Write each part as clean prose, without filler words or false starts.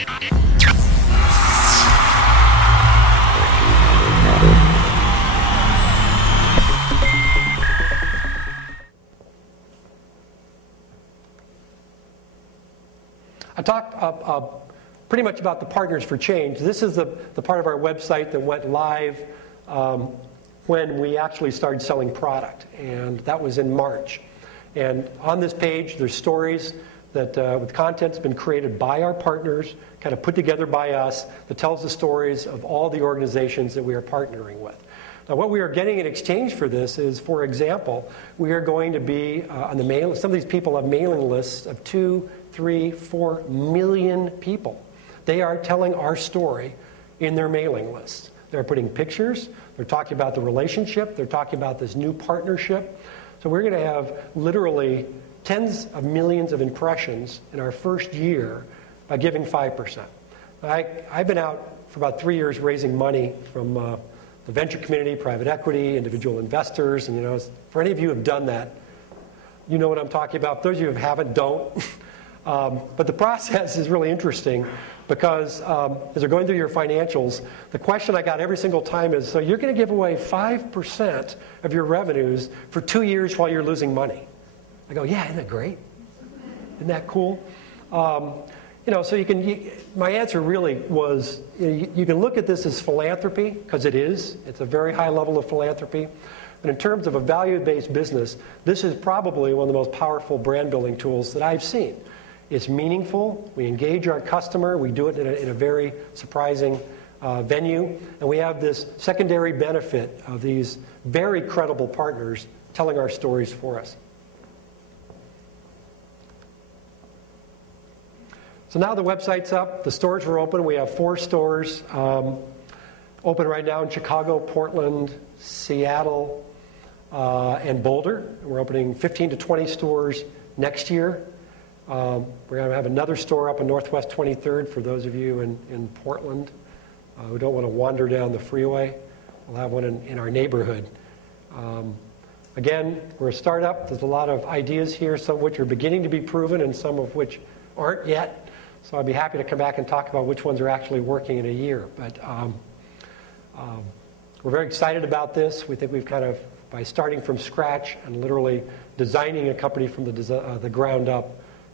I talked pretty much about the Partners for Change. This is the part of our website that went live when we actually started selling product, and that was in March. And on this page, there's stories that with content that's been created by our partners, kind of put together by us, that tells the stories of all the organizations that we are partnering with. Now, what we are getting in exchange for this is, for example, we are going to be on the mailing. Some of these people have mailing lists of 2, 3, 4 million people. They are telling our story in their mailing lists. They're putting pictures. They're talking about the relationship. They're talking about this new partnership. So we're going to have literally tens of millions of impressions in our first year by giving 5%. I've been out for about 3 years raising money from the venture community, private equity, individual investors, and for any of you who have done that, you know what I'm talking about. For those of you who haven't, don't. But the process is really interesting because as they're going through your financials, the question I got every single time is, so you're going to give away 5% of your revenues for 2 years while you're losing money? I go, yeah, isn't that great? Isn't that cool? So my answer really was, you can look at this as philanthropy, because it is. It's a very high level of philanthropy. But in terms of a value-based business, this is probably one of the most powerful brand-building tools that I've seen. It's meaningful. We engage our customer. We do it in a very surprising venue. And we have this secondary benefit of these very credible partners telling our stories for us. So now the website's up. The stores are open. We have 4 stores open right now in Chicago, Portland, Seattle, and Boulder. We're opening 15 to 20 stores next year. We're going to have another store up on Northwest 23rd for those of you in Portland who don't want to wander down the freeway. We'll have one in our neighborhood. Again, we're a startup. There's a lot of ideas here, some of which are beginning to be proven and some of which aren't yet. So I'd be happy to come back and talk about which ones are actually working in a year. But we're very excited about this. We think we've kind of, by starting from scratch and literally designing a company from the ground up,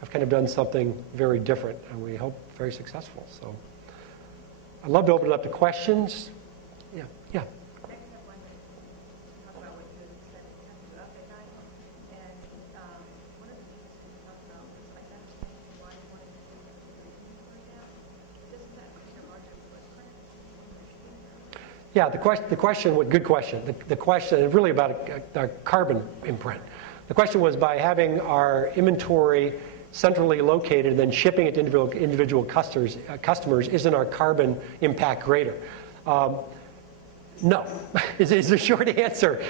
have kind of done something very different, and we hope very successful. So I'd love to open it up to questions. Yeah. Yeah, the question, good question. The question is really about our carbon imprint. The question was, by having our inventory centrally located and then shipping it to individual customers, isn't our carbon impact greater? No, is the short answer.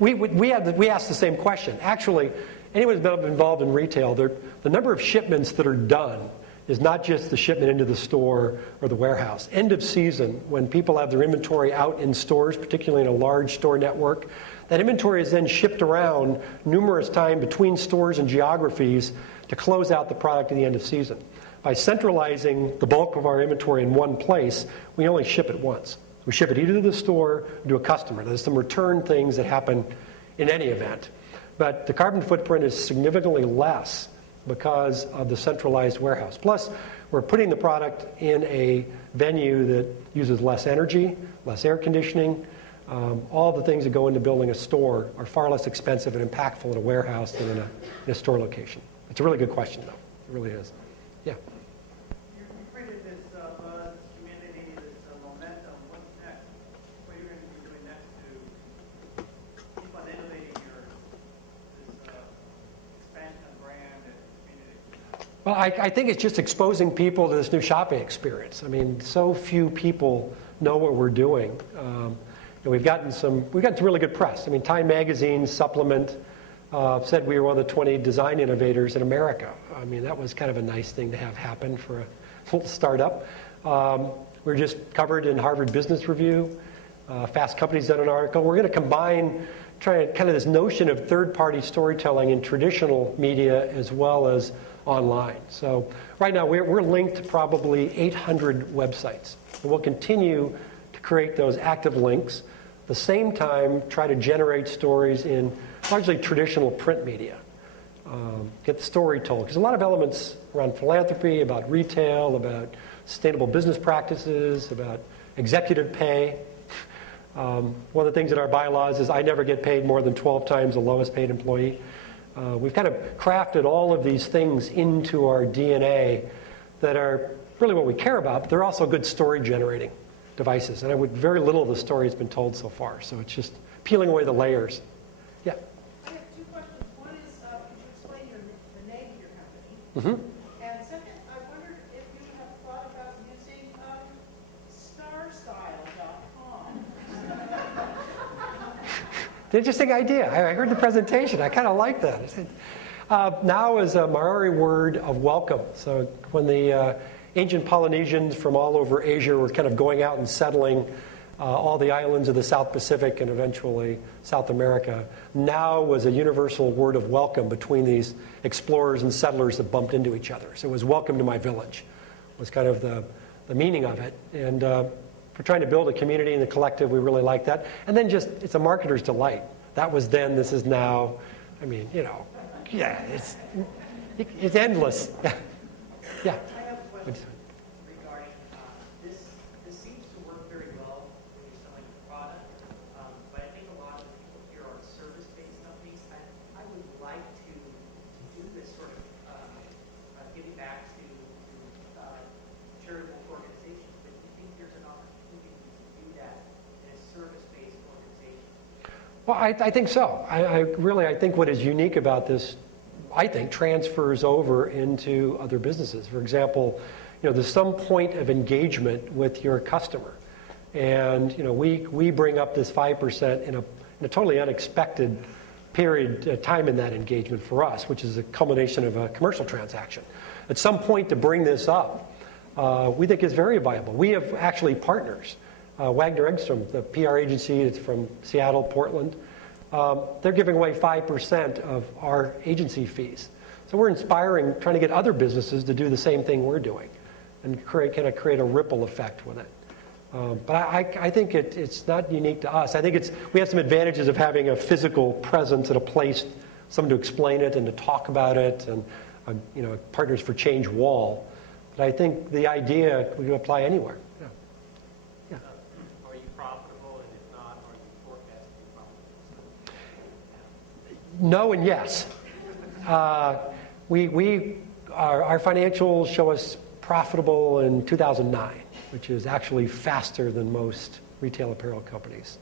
We asked the same question. Actually, anyone who's been involved in retail, the number of shipments that are done is not just the shipment into the store or the warehouse. End of season, when people have their inventory out in stores, particularly in a large store network, that inventory is then shipped around numerous times between stores and geographies to close out the product at the end of season. By centralizing the bulk of our inventory in one place, we only ship it once. We ship it either to the store or to a customer. There's some return things that happen in any event. But the carbon footprint is significantly less because of the centralized warehouse. Plus, we're putting the product in a venue that uses less energy, less air conditioning. All the things that go into building a store are far less expensive and impactful in a warehouse than in a store location. It's a really good question, though. It really is. Yeah. You created this buzz, community, this momentum. What's next? What are you going to be doing next to keep on innovating this expansion of brand and community? Well, I think it's just exposing people to this new shopping experience. I mean, so few people know what we're doing. And we've gotten some really good press. I mean, Time Magazine supplement said we were one of the 20 design innovators in America. I mean, that was kind of a nice thing to have happen for a little startup. We're just covered in Harvard Business Review. Fast Company's done an article. We're going to combine kind of this notion of third-party storytelling in traditional media as well as online. So right now we're linked to probably 800 websites. And we'll continue to create those active links. At the same time, try to generate stories in largely traditional print media. Get the story told. Because a lot of elements around philanthropy, about retail, about sustainable business practices, about executive pay. One of the things in our bylaws is I never get paid more than 12 times the lowest paid employee. We've kind of crafted all of these things into our DNA that are really what we care about, but they're also good story generating devices. And very little of the story has been told so far, so it's just peeling away the layers. Yeah? I have two questions. One is, could you explain the name of your company? Mm-hmm. And second, I wondered if you have thought about using starstyle.com. Interesting idea. I heard the presentation. I kind of like that. Nau is a Maori word of welcome. So when the ancient Polynesians from all over Asia were kind of going out and settling all the islands of the South Pacific and eventually South America, Nau was a universal word of welcome between these explorers and settlers that bumped into each other. So it was welcome to my village, was kind of the meaning of it. And we're trying to build a community and a collective. We really like that. And then just, it's a marketer's delight. That was then, this is now. I mean, you know, yeah, it's endless. Yeah. I have a question regarding this. This seems to work very well when you're selling a product, but I think a lot of the people here are service-based companies. I would like to do this sort of giving back to charitable organizations, but do you think there's an opportunity to do that in a service-based organization? Well, I think so. I think what is unique about this, I think, transfers over into other businesses. For example, you know, there's some point of engagement with your customer. And, you know, we bring up this 5% in a totally unexpected period, time in that engagement for us, which is a culmination of a commercial transaction. At some point to bring this up, we think is very viable. We have actually partners. Wagner Engstrom, the PR agency, it's from Seattle, Portland. They're giving away 5% of our agency fees. So we're inspiring, trying to get other businesses to do the same thing we're doing and create a ripple effect with it. But I think it's not unique to us. I think we have some advantages of having a physical presence at a place, someone to explain it and to talk about it, and you know, Partners for Change wall. But I think the idea we can apply anywhere. Yeah. Yeah. Are you profitable, and if not, are you forecasting profitable? No and yes. Our financials show us profitable in 2009, which is actually faster than most retail apparel companies.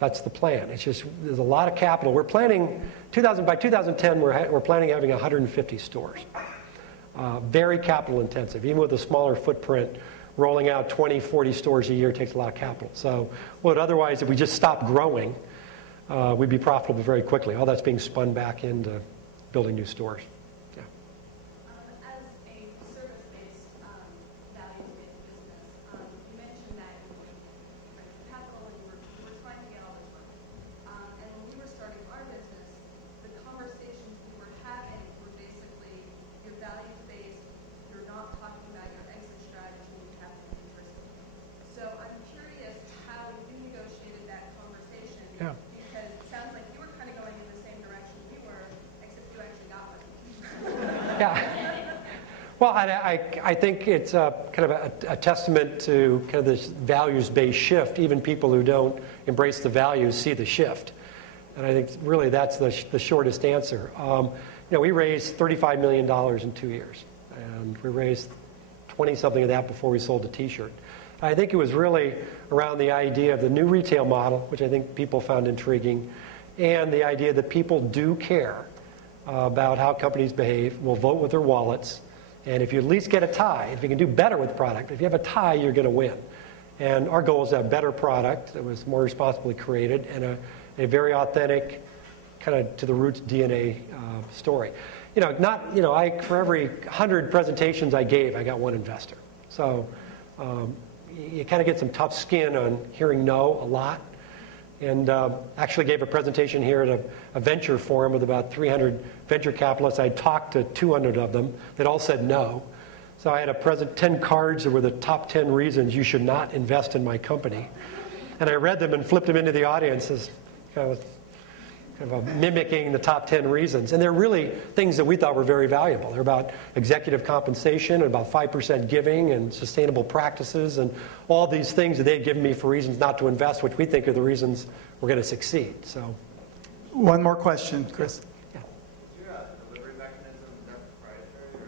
That's the plan. It's just there's a lot of capital. We're planning by 2010. We're planning having 150 stores. Very capital intensive, even with a smaller footprint. Rolling out 20, 40 stores a year takes a lot of capital. So, otherwise, if we just stopped growing, we'd be profitable very quickly. All that's being spun back into building new stores. Yeah. As a service-based, values-based business, you mentioned that you raised capital and you were trying to get all this work. And when we were starting our business, the conversations we were having were basically your values-based, you're not talking about your exit strategy and capital interest. So I'm curious how you negotiated that conversation. Yeah. Because it sounds like you were kind of going in the same direction we were, except you actually got one. Yeah. Well, I think it's kind of a testament to kind of this values-based shift. Even people who don't embrace the values see the shift. And I think really that's the shortest answer. You know, we raised $35 million in 2 years. And we raised 20-something of that before we sold a T-shirt. I think it was really around the idea of the new retail model, which I think people found intriguing, and the idea that people do care about how companies behave, will vote with their wallets, and if you at least get a tie, if you can do better with product, if you have a tie, you're going to win. And our goal is to have better product that was more responsibly created and a very authentic, kind of to the roots DNA story. You know, for every 100 presentations I gave, I got one investor. So you kind of get some tough skin on hearing no a lot. and actually gave a presentation here at a venture forum with about 300 venture capitalists. I talked to 200 of them that all said no. So I had 10 cards that were the top 10 reasons you should not invest in my company. And I read them and flipped them into the audience as kind of mimicking the top 10 reasons. And they're really things that we thought were very valuable. They're about executive compensation, and about 5% giving, and sustainable practices, and all these things that they'd given me for reasons not to invest, which we think are the reasons we're going to succeed. So, one more question, Chris. Yeah. Is your delivery mechanism, is that proprietary?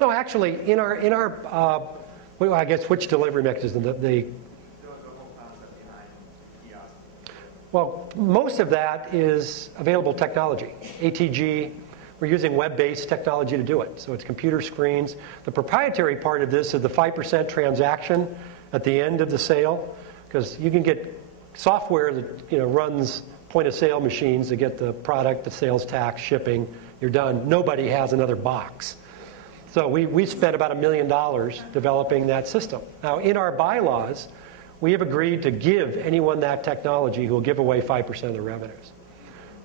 Or? No, actually, in our well, I guess which delivery mechanism? The whole concept behind kiosks. Well, most of that is available technology. ATG, we're using web-based technology to do it. So it's computer screens. The proprietary part of this is the 5% transaction at the end of the sale, because you can get software that runs point-of-sale machines to get the product, the sales tax, shipping. You're done. Nobody has another box. So we spent about $1 million developing that system. Now, in our bylaws, we have agreed to give anyone that technology who will give away 5% of the revenues.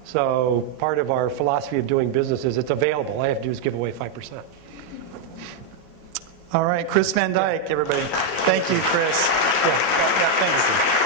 So part of our philosophy of doing business is it's available. All I have to do is give away 5%. All right, Chris Van Dyke, everybody. Thank you, Chris. Yeah, thanks.